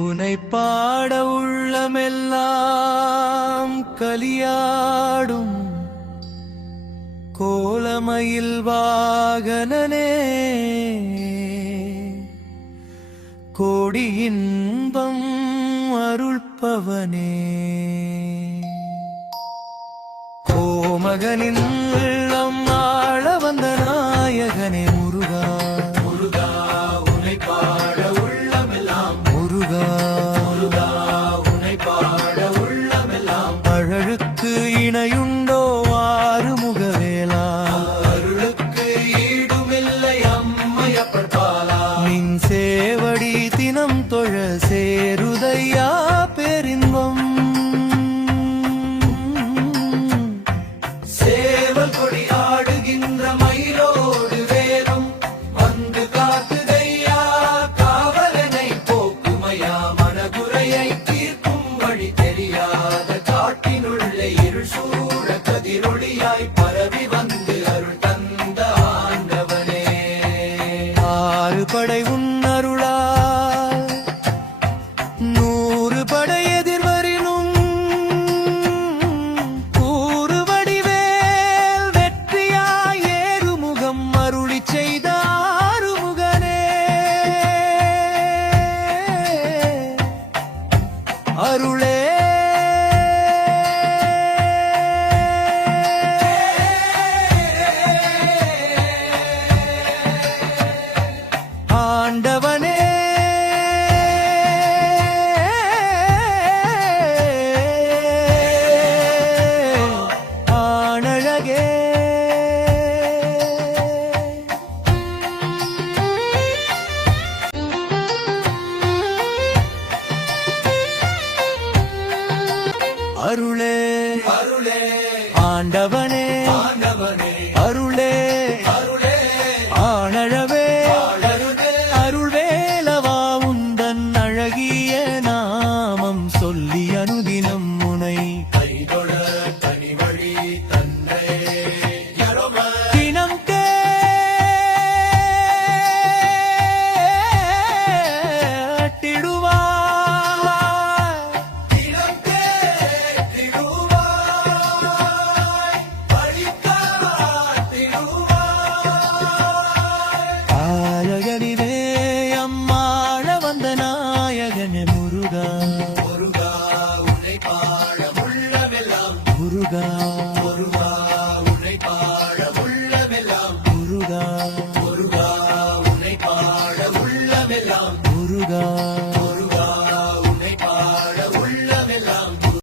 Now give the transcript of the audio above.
உனை பாட உள்ளமெல்லாம் கலியாடும் கோலமயில் வாகனனே கோடி இன்பம் அருள்பவனே கோமகனின் உள்ளம் ஆள வந்த நாயகனே முருகா முருகா உனை பாட உள்ளமெல்லாம் முருகா முருகா உனை பாட உள்ளமெல்லாம் அழகுக்கு இணையுண்டோ ஆறுமுகவேலா அருளுக்கு ஈடுமில்லை அம்மையப்பர் பாலா நின் சேவடி தினம் தொழ சேருதையா பெரின்பம் சேவல் கொடி ஆடுகின்ற மயிலோடு வேலும் வந்து காத்துதையா காவலனை போக்குமையா மனகுறையை தீர்க்கும் வழி தெரியாத காட்டினுள்ளே இருள் சூழ கதிரொளியாய் பரவி வந்து அருள் தந்த ஆண்டவனே ஆறு படை உன் அருளால் 100 படை எதிர்வரினும் கூறு வடிவேல் வெற்றியாய் ஏறுமுகம் அருளி செய்த ஆறுமுகனே அருளே ஆண்டவனே ஆனழகே அருளே அருளே ஆண்டவனே ஆண்டவனே அருளே அருளே ஆனழவே ஆளருளே அருள்வேலவா உந்தன் அழகிய நாமம் சொல்லி அனுதினம் முனை கைதொழ தனிவழி தந்தை யரோம தினம் கேட்டிடுவாய் தினம் கேட்டிடுவாய் வழிகாட்டிடுவாய் ஆயகனிலே அம்மாள வந்த நாயகனே முருகா முருகா உன்னை பாட உள்ளமெல்லாம் முருகா